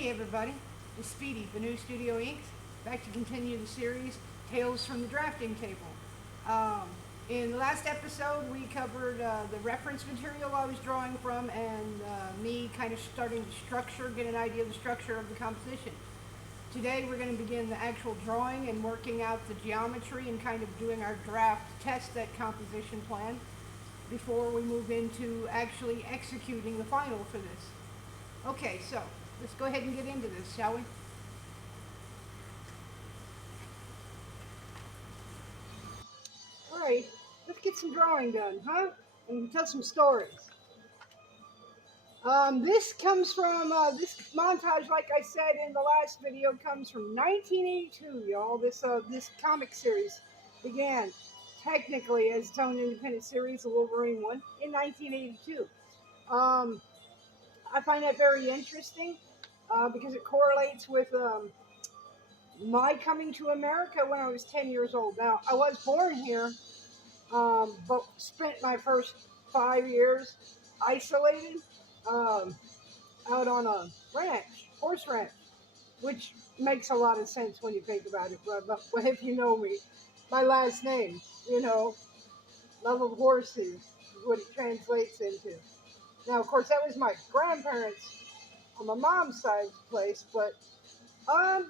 Hey everybody, it's Speedy, Banu Studio Inc. Back to continue the series Tales from the Drafting Table. Um, in the last episode, we covered the reference material I was drawing from and me kind of starting to get an idea of the structure of the composition. Today, we're going to begin the actual drawing and working out the geometry and kind of doing our draft test that composition plan before we move into actually executing the final for this. Okay, so let's go ahead and get into this, shall we? All right, let's get some drawing done, huh? And tell some stories. This comes from, this montage, like I said in the last video, comes from 1982, y'all. This comic series began technically as its own independent series, the Wolverine one, in 1982. Um, I find that very interesting because it correlates with my coming to America when I was 10 years old. Now, I was born here, but spent my first 5 years isolated um, out on a ranch, horse ranch, which makes a lot of sense when you think about it. But if you know me, my last name, love of horses is what it translates into. Now, of course, that was my grandparents on my mom's side's place, but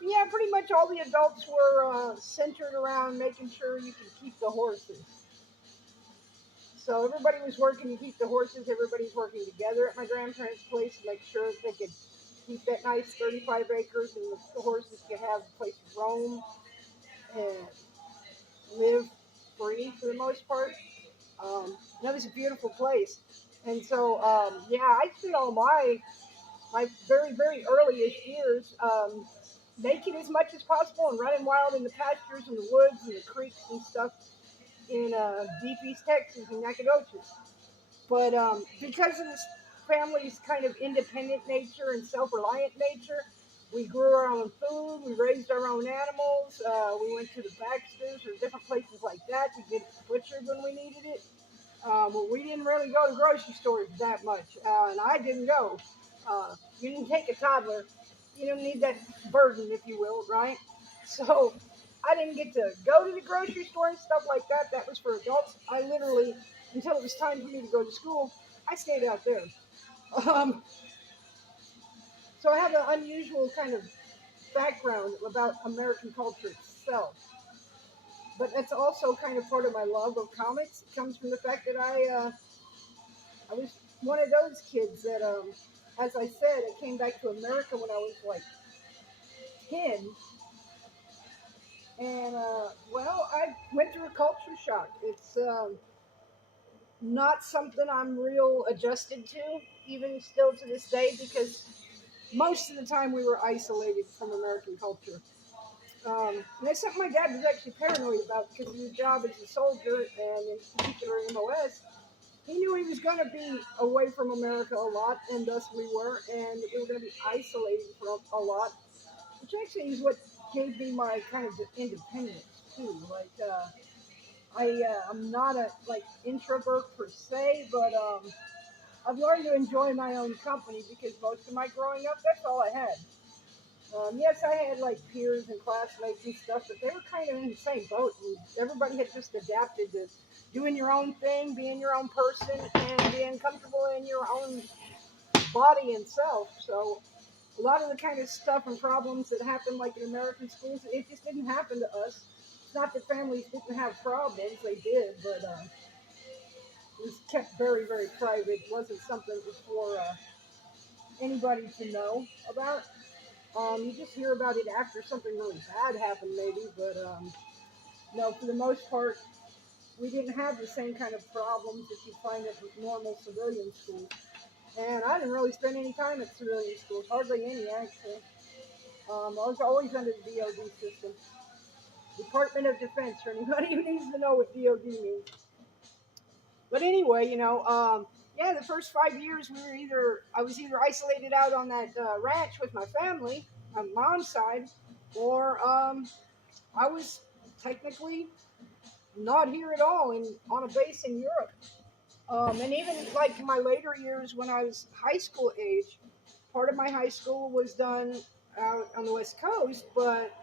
yeah, pretty much all the adults were centered around making sure you could keep the horses. So everybody was working to keep the horses. Everybody's working together at my grandparents' place to make sure that they could keep that nice 35 acres and the horses could have a place to roam and live free for the most part. That was a beautiful place. And so, yeah, I spent all my very, very early-ish years making as much as possible and running wild in the pastures and the woods and the creeks and stuff in deep East Texas and Nacogdoches. But because of this family's kind of independent nature and self-reliant nature, we grew our own food, we raised our own animals, we went to the Baxters or different places like that to get butchered when we needed it. Well, we didn't really go to grocery stores that much, and I didn't go. You didn't take a toddler. You don't need that burden, if you will, right? So I didn't get to go to the grocery store and stuff like that. That was for adults. I literally, until it was time for me to go to school, I stayed out there. Um, so I have an unusual kind of background about American culture itself. But that's also kind of part of my love of comics. It comes from the fact that I was one of those kids that, as I said, I came back to America when I was like 10. And, well, I went through a culture shock. It's not something I'm real adjusted to, even still to this day, because most of the time we were isolated from American culture. And that's something my dad was actually paranoid about because of his job as a soldier and in particular MOS. He knew he was going to be away from America a lot, and thus we were, and we were going to be isolated for a lot, which actually is what gave me my kind of independence too. Like, I'm not a like introvert per se, but I've learned to enjoy my own company because most of my growing up, that's all I had. Yes, I had like peers and classmates and stuff, but they were kind of in the same boat. And everybody had just adapted to doing your own thing, being your own person, and being comfortable in your own body and self. So a lot of the kind of stuff and problems that happen like in American schools, it just didn't happen to us. It's not that families didn't have problems, they did, but it was kept very, very private. It wasn't something for anybody to know about. You just hear about it after something really bad happened, maybe, but no, for the most part, we didn't have the same kind of problems that you find at normal civilian schools. And I didn't really spend any time at civilian schools, hardly any, actually. I was always under the DOD system. Department of Defense, for anybody who needs to know what DOD means. But anyway, yeah, the first 5 years I was either isolated out on that ranch with my family, my mom's side, or I was technically not here at all on a base in Europe. And even like my later years when I was high school age, Part of my high school was done out on the West Coast, but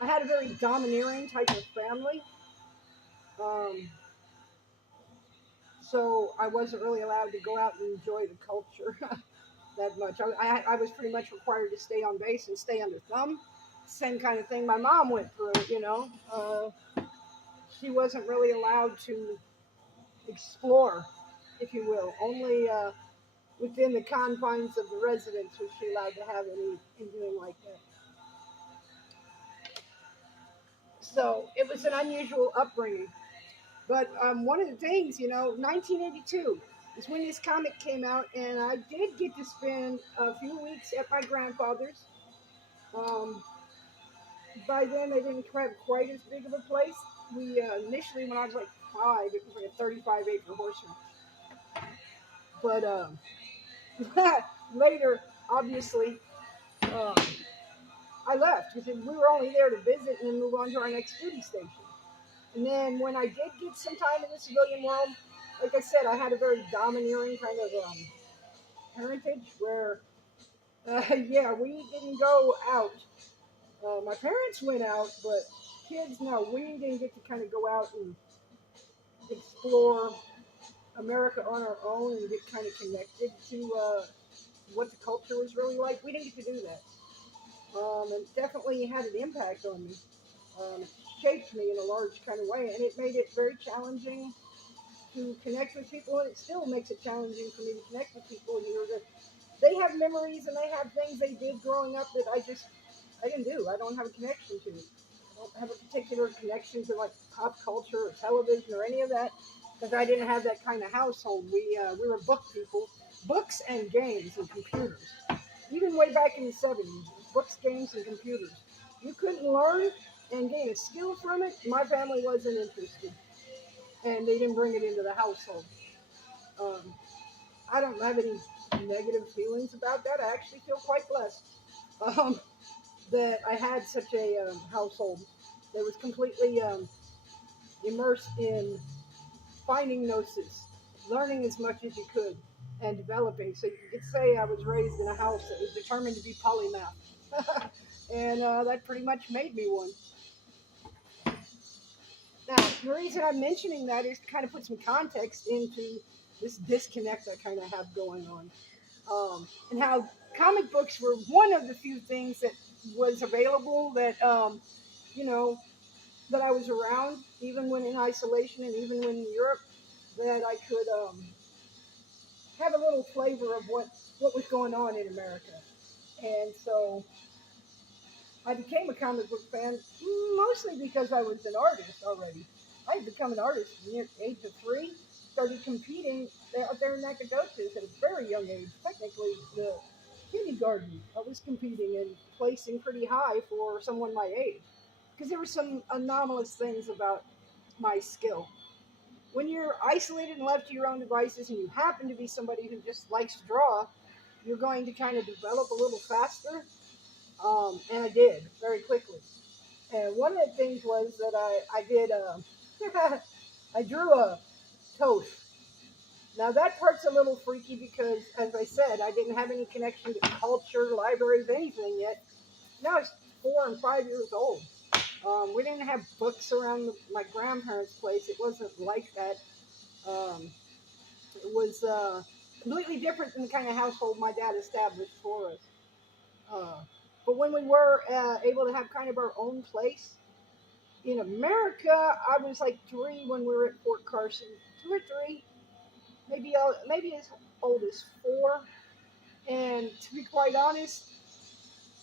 I had a very domineering type of family. Um, so I wasn't really allowed to go out and enjoy the culture that much. I was pretty much required to stay on base and stay under thumb. Same kind of thing my mom went through, you know. She wasn't really allowed to explore, if you will. Only within the confines of the residence was she allowed to have anything like that. So it was an unusual upbringing. But one of the things, 1982 is when this comic came out, and I did get to spend a few weeks at my grandfather's. Um, by then, they didn't have quite as big of a place. We initially, when I was like 5, it was like a 35-acre horse ranch. But later, obviously, um, I left because we were only there to visit and then move on to our next duty station. And then when I did get some time in the civilian world, like I said, I had a very domineering kind of parentage where, yeah, we didn't go out. My parents went out, but kids, no, we didn't get to kind of go out and explore America on our own and get kind of connected to what the culture was really like. We didn't get to do that. And definitely had an impact on me. It shaped me in a large kind of way, and it made it very challenging to connect with people, and it still makes it challenging for me to connect with people. They have memories and they have things they did growing up that I didn't do. I don't have a connection to. I don't have a particular connection to like pop culture or television or any of that because I didn't have that kind of household. We were book people, books and games and computers. Even way back in the 70s, books, games, and computers. You couldn't learn and gain a skill from it. My family wasn't interested, and they didn't bring it into the household. Um, I don't have any negative feelings about that. I actually feel quite blessed um, that I had such a household that was completely immersed in finding gnosis, learning as much as you could, and developing. So you could say I was raised in a house that was determined to be polymath. And that pretty much made me one. Now, the reason I'm mentioning that is to kind of put some context into this disconnect I kind of have going on. And how comic books were one of the few things that was available that, you know, that I was around, even when in isolation and even when in Europe, that I could have a little flavor of what was going on in America. And so I became a comic book fan mostly because I was an artist already. I had become an artist at the age of 3, started competing out there in Nacogdoches at a very young age, technically the kindergarten. I was competing and placing pretty high for someone my age because there were some anomalous things about my skill. When you're isolated and left to your own devices and you happen to be somebody who just likes to draw, you're going to kind of develop a little faster. And I did very quickly. And one of the things was that I did, I drew a toast. Now that part's a little freaky because, as I said, I didn't have any connection to culture, libraries, anything yet. Now I was 4 and 5 years old. We didn't have books around my grandparents' place. It wasn't like that. Um, it was completely different than the kind of household my dad established for us. Uh, but when we were able to have kind of our own place in America, I was like 3 when we were at Fort Carson, 2 or 3, maybe as old as 4. And to be quite honest,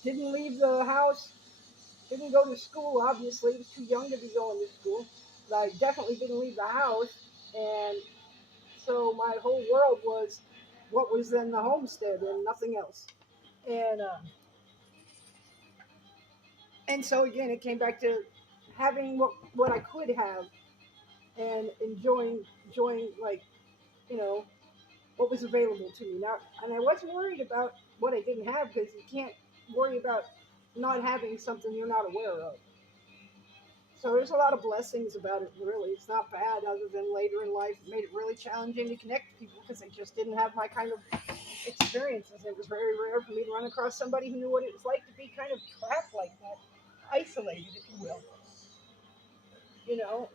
didn't leave the house, didn't go to school. Obviously, I was too young to be going to school, but I definitely didn't leave the house. And so my whole world was what was then the homestead and nothing else. And and so again, it came back to having what I could have and enjoying like you know what was available to me now. And I wasn't worried about what I didn't have because you can't worry about not having something you're not aware of. So there's a lot of blessings about it. Really, it's not bad. Other than later in life, it made it really challenging to connect to people because I just didn't have my kind of experiences. It was very rare for me to run across somebody who knew what it was like to be kind of trapped like that, isolated, if you will. You know,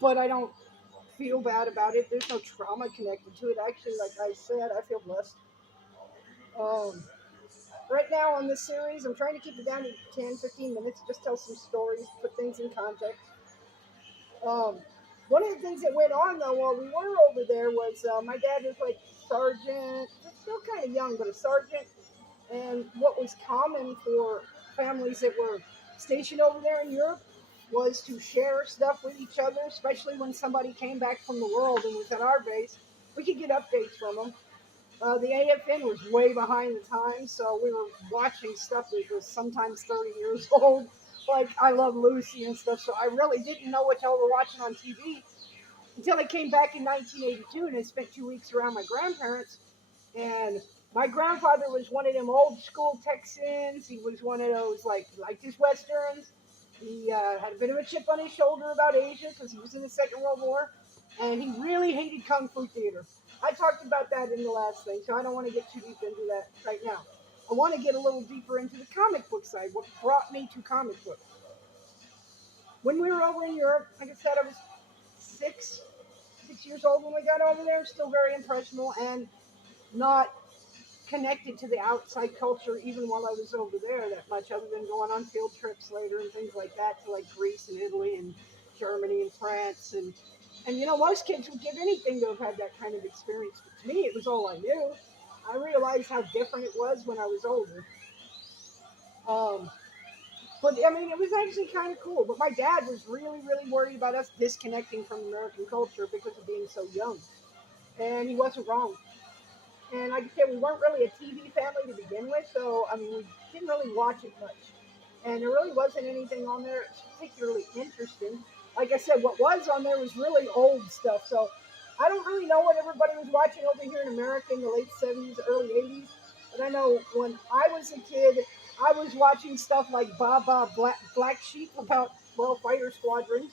but I don't feel bad about it. There's no trauma connected to it. Actually, like I said, I feel blessed. Um, right now on this series, I'm trying to keep it down to 10, 15 minutes, just tell some stories, put things in context. Um, one of the things that went on though while we were over there was my dad was like sergeant, still kind of young, but a sergeant. And what was common for families that were stationed over there in Europe was to share stuff with each other, especially when somebody came back from the world and was at our base. We could get updates from them. The AFN was way behind the times, so we were watching stuff that was sometimes 30 years old, like I Love Lucy and stuff. So I really didn't know what y'all were watching on TV until I came back in 1982 and I spent 2 weeks around my grandparents. And my grandfather was one of them old school Texans. He was one of those like his westerns. He had a bit of a chip on his shoulder about Asia because he was in the Second World War, and he really hated kung fu theater. I talked about that in the last thing, so I don't want to get too deep into that right now. I want to get a little deeper into the comic book side. What brought me to comic books? When we were over in Europe, like I said, I was six, 6 years old when we got over there. Still very impressionable and not connected to the outside culture even while I was over there that much, other than going on field trips later and things like that to like Greece and Italy and Germany and France and most kids would give anything to have had that kind of experience. But to me, it was all I knew. I realized how different it was when I was older. Um, but I mean, it was actually kind of cool. But my dad was really, really worried about us disconnecting from American culture because of being so young, and he wasn't wrong. And like I said, we weren't really a TV family to begin with, so I mean, we didn't really watch it much. And there really wasn't anything on there particularly interesting. Like I said, what was on there was really old stuff. So I don't really know what everybody was watching over here in America in the late 70s, early 80s. But I know when I was a kid, I was watching stuff like Baba Black Sheep about, well, fighter squadrons,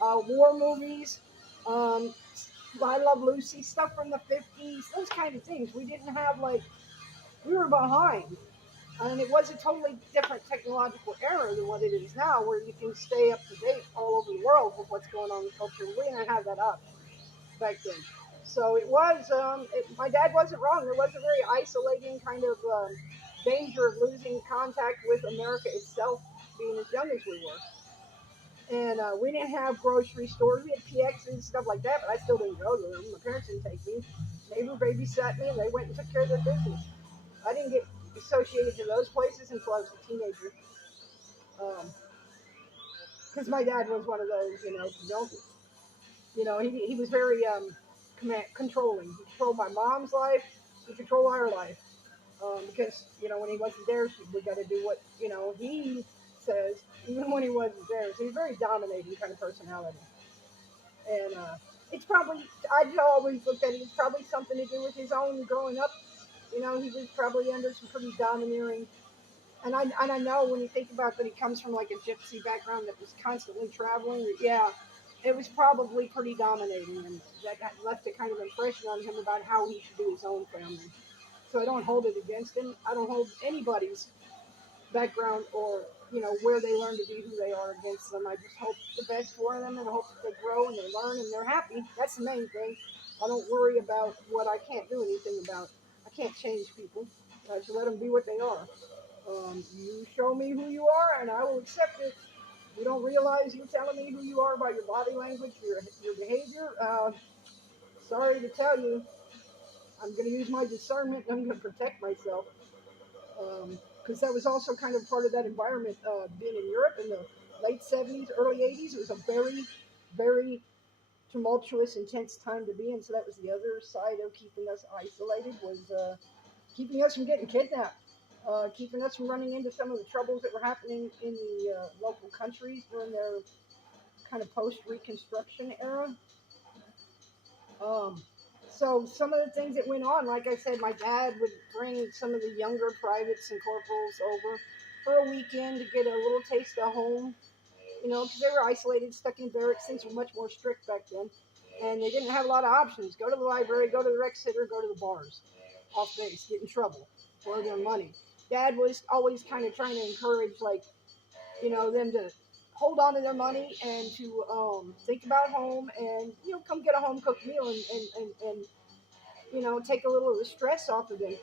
war movies, um, I Love Lucy, stuff from the 50s, those kind of things. We didn't have, like, we were behind. And it was a totally different technological era than what it is now, where you can stay up to date all over the world with what's going on in culture. We didn't have that option back then. So it was, my dad wasn't wrong. There was a very isolating kind of danger of losing contact with America itself, being as young as we were. And we didn't have grocery stores. We had PXs and stuff like that, but I still didn't go to them. My parents didn't take me. Neighbor babysat me, and they went and took care of their business. I didn't get associated to those places until I was a teenager. Because my dad was one of those, don't, he was very controlling. He controlled my mom's life. He controlled our life. Because, when he wasn't there, we got to do what, he says, even when he wasn't there. So he's a very dominating kind of personality. And it's probably, I always looked at it, it's probably something to do with his own growing up. He was probably under some pretty domineering. And I know when you think about that, he comes from like a gypsy background that was constantly traveling. Yeah, it was probably pretty dominating, and that left a kind of impression on him about how he should do his own family. So I don't hold it against him. I don't hold anybody's background or where they learn to be who they are against them. I just hope the best for them and I hope that they grow and they learn and they're happy. That's the main thing. I don't worry about what I can't do anything about. I can't change people. I just let them be what they are. You show me who you are, and I will accept it. You don't realize you're telling me who you are by your body language, your behavior. Sorry to tell you, I'm going to use my discernment. And I'm going to protect myself because that was also kind of part of that environment. Being in Europe in the late 70s, early 80s, it was a very, very tumultuous, intense time to be in. So that was the other side of keeping us isolated, was keeping us from getting kidnapped. Keeping us from running into some of the troubles that were happening in the local countries during their kind of post-Reconstruction era. Um, so some of the things that went on, like I said, my dad would bring some of the younger privates and corporals over for a weekend to get a little taste of home, because they were isolated, stuck in barracks. Things were much more strict back then. And they didn't have a lot of options. Go to the library, go to the rec center, go to the bars. off base, get in trouble, blow their money. Dad was always kind of trying to encourage, like, them to hold on to their money and to think about home and, come get a home cooked meal and take a little of the stress off of them.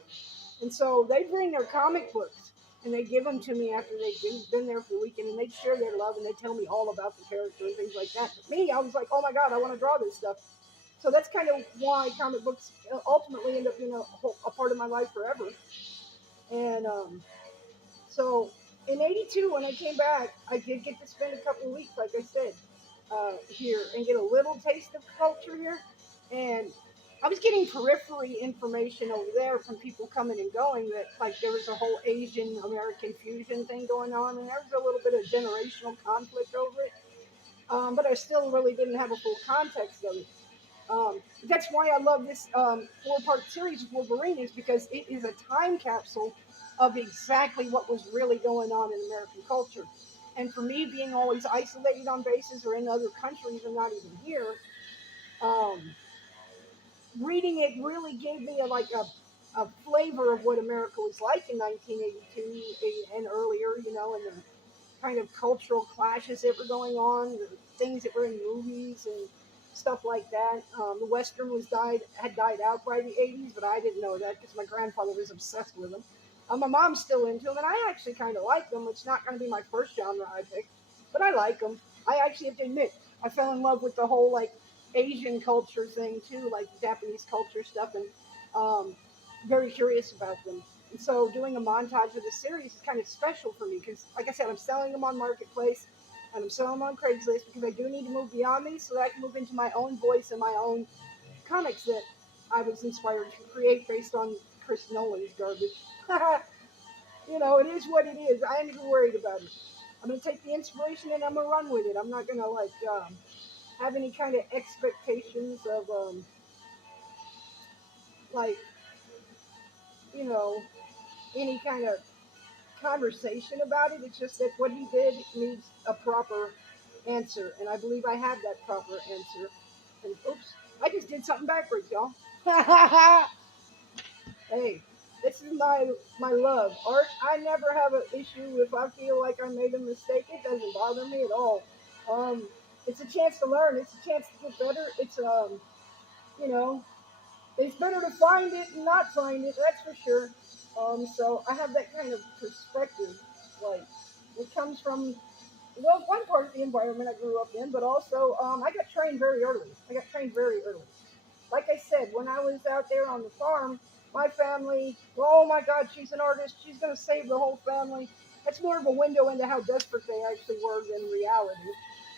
And so they bring their comic books and they give them to me after they've been there for the weekend, and they share their love and they tell me all about the character and things like that. But me, I was like, oh my God, I want to draw this stuff. So that's kind of why comic books ultimately end up being a part of my life forever. And so in '82, when I came back, I did get to spend a couple of weeks, like I said, here and get a little taste of culture here. And I was getting periphery information over there from people coming and going, that like there was a whole Asian American fusion thing going on, and there was a little bit of generational conflict over it. But I still really didn't have a full context of it. That's why I love this four-part series of Wolverine, is because it is a time capsule of exactly what was really going on in American culture. And for me, being always isolated on bases or in other countries and not even here, um, reading it really gave me a flavor of what America was like in 1982 and earlier, and the kind of cultural clashes that were going on, the things that were in movies and stuff like that. The Western had died out by the '80s, but I didn't know that because my grandfather was obsessed with them. My mom's still into them, and I actually kind of like them. It's not going to be my first genre I pick, but I like them. I actually have to admit, I fell in love with the whole like Asian culture thing too, like Japanese culture stuff, and um, very curious about them. And so doing a montage of the series is kind of special for me because, like I said, I'm selling them on Marketplace and I'm selling them on Craigslist because I do need to move beyond these so that I can move into my own voice and my own comics that I was inspired to create based on Chris Nolan's garbage. It is what it is. I ain't even worried about it. I'm gonna take the inspiration and I'm gonna run with it. I'm not gonna have any kind of expectations of like you know any kind of conversation about it. It's just that what he did needs a proper answer, and I believe I have that proper answer. And oops, I just did something backwards, y'all. Hey, this is my love. Art, I never have an issue if I feel like I made a mistake. It doesn't bother me at all. Um, it's a chance to learn. It's a chance to get better. You know, it's better to find it and not find it. That's for sure. So I have that kind of perspective. Like, it comes from, well, one part of the environment I grew up in, but also I got trained very early. I got trained very early. Like I said, when I was out there on the farm, my family, oh my God, she's an artist. She's going to save the whole family. That's more of a window into how desperate they actually were than reality.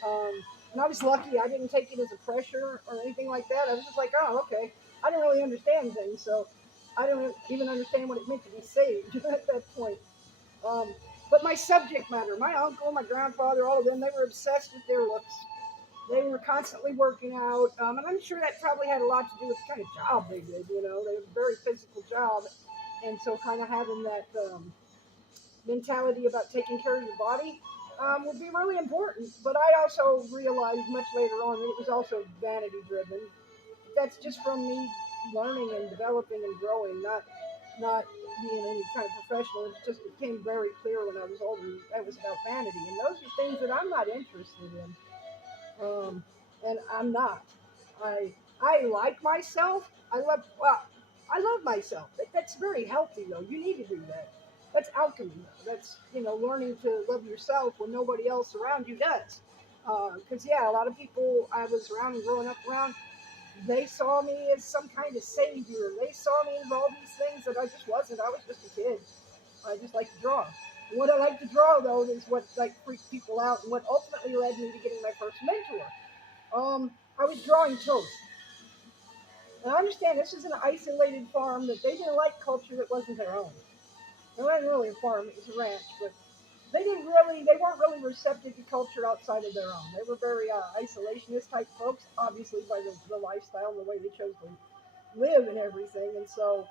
Um, and I was lucky. I didn't take it as a pressure or anything like that. I was just like, oh, okay. I didn't really understand things, so I didn't even understand what it meant to be saved at that point. Um, but my subject matter, my uncle, my grandfather, all of them, they were obsessed with their looks. They were constantly working out, and I'm sure that probably had a lot to do with the kind of job they did. They had a very physical job, and so kind of having that mentality about taking care of your body would be really important. But I also realized much later on that it was also vanity driven. That's just from me learning and developing and growing, not being any kind of professional. It just became very clear when I was older that was about vanity, and those are things that I'm not interested in. um, and I'm not. I like myself. I love myself. That's very healthy though. You need to do that. That's alchemy though. That's learning to love yourself when nobody else around you does. Because yeah, a lot of people I was around and growing up around, they saw me as some kind of savior. They saw me as all these things that I just wasn't. I was just a kid. I just like to draw. What I like to draw though is what like freaks people out, and what ultimately led me to getting my first mentor. I was drawing toast. And I understand this is an isolated farm that they didn't like culture that wasn't their own. It wasn't really a farm; it was a ranch, but they weren't really receptive to culture outside of their own. They were very isolationist type folks, obviously by the lifestyle and the way they chose to live and everything. And so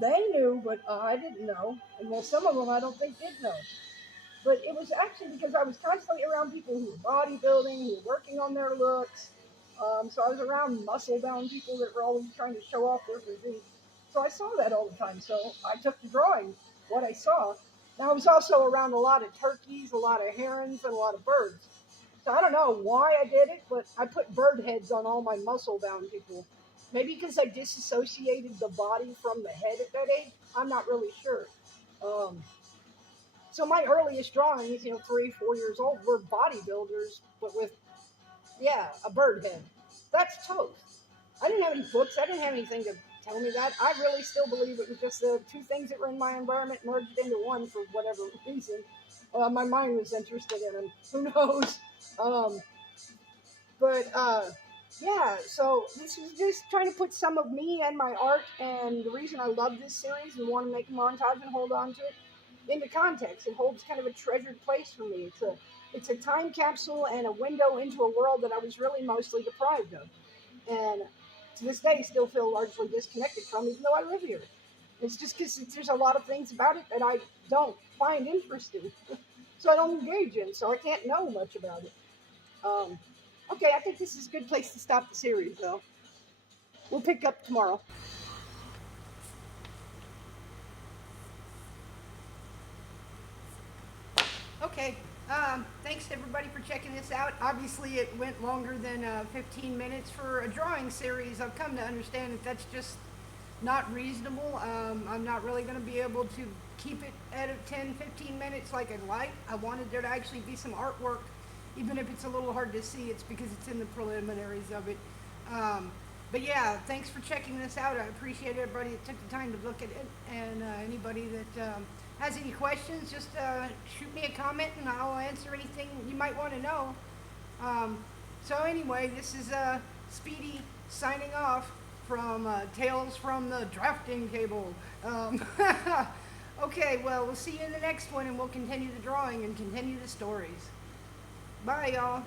they knew, but I didn't know. And well, some of them I don't think did know. But it was actually because I was constantly around people who were bodybuilding, who were working on their looks. So I was around muscle bound people that were always trying to show off their physique. So I saw that all the time. So I took to drawing what I saw. Now I was also around a lot of turkeys, a lot of herons, and a lot of birds. So I don't know why I did it, but I put bird heads on all my muscle bound people. Maybe because I disassociated the body from the head at that age. I'm not really sure. Um, so my earliest drawings, 3, 4 years old, were bodybuilders, but with, yeah, a bird head. That's toast. I didn't have any books. I didn't have anything to tell me that. I really still believe it was just the two things that were in my environment merged into one for whatever reason. My mind was interested in them. Who knows? Um, but yeah, so this is just trying to put some of me and my art and the reason I love this series and want to make a montage and hold on to it into context. It holds kind of a treasured place for me. It's a time capsule and a window into a world that I was really mostly deprived of, and to this day still feel largely disconnected from, even though I live here. It's just because there's a lot of things about it that I don't find interesting, so I don't engage in, so I can't know much about it. Um, okay, I think this is a good place to stop the series, though. We'll pick up tomorrow. Okay. Thanks everybody for checking this out. Obviously, it went longer than 15 minutes for a drawing series. I've come to understand that that's just not reasonable. I'm not really going to be able to keep it at 10, 15 minutes like I'd like. I wanted there to actually be some artwork, even if it's a little hard to see. It's because it's in the preliminaries of it. But yeah, thanks for checking this out. I appreciate everybody that took the time to look at it, and anybody that has any questions, just shoot me a comment and I'll answer anything you might want to know. Um, so anyway, this is Speedy signing off from Tales from the Drafting Table. Okay, well, we'll see you in the next one, and we'll continue the drawing and continue the stories. Bye, y'all.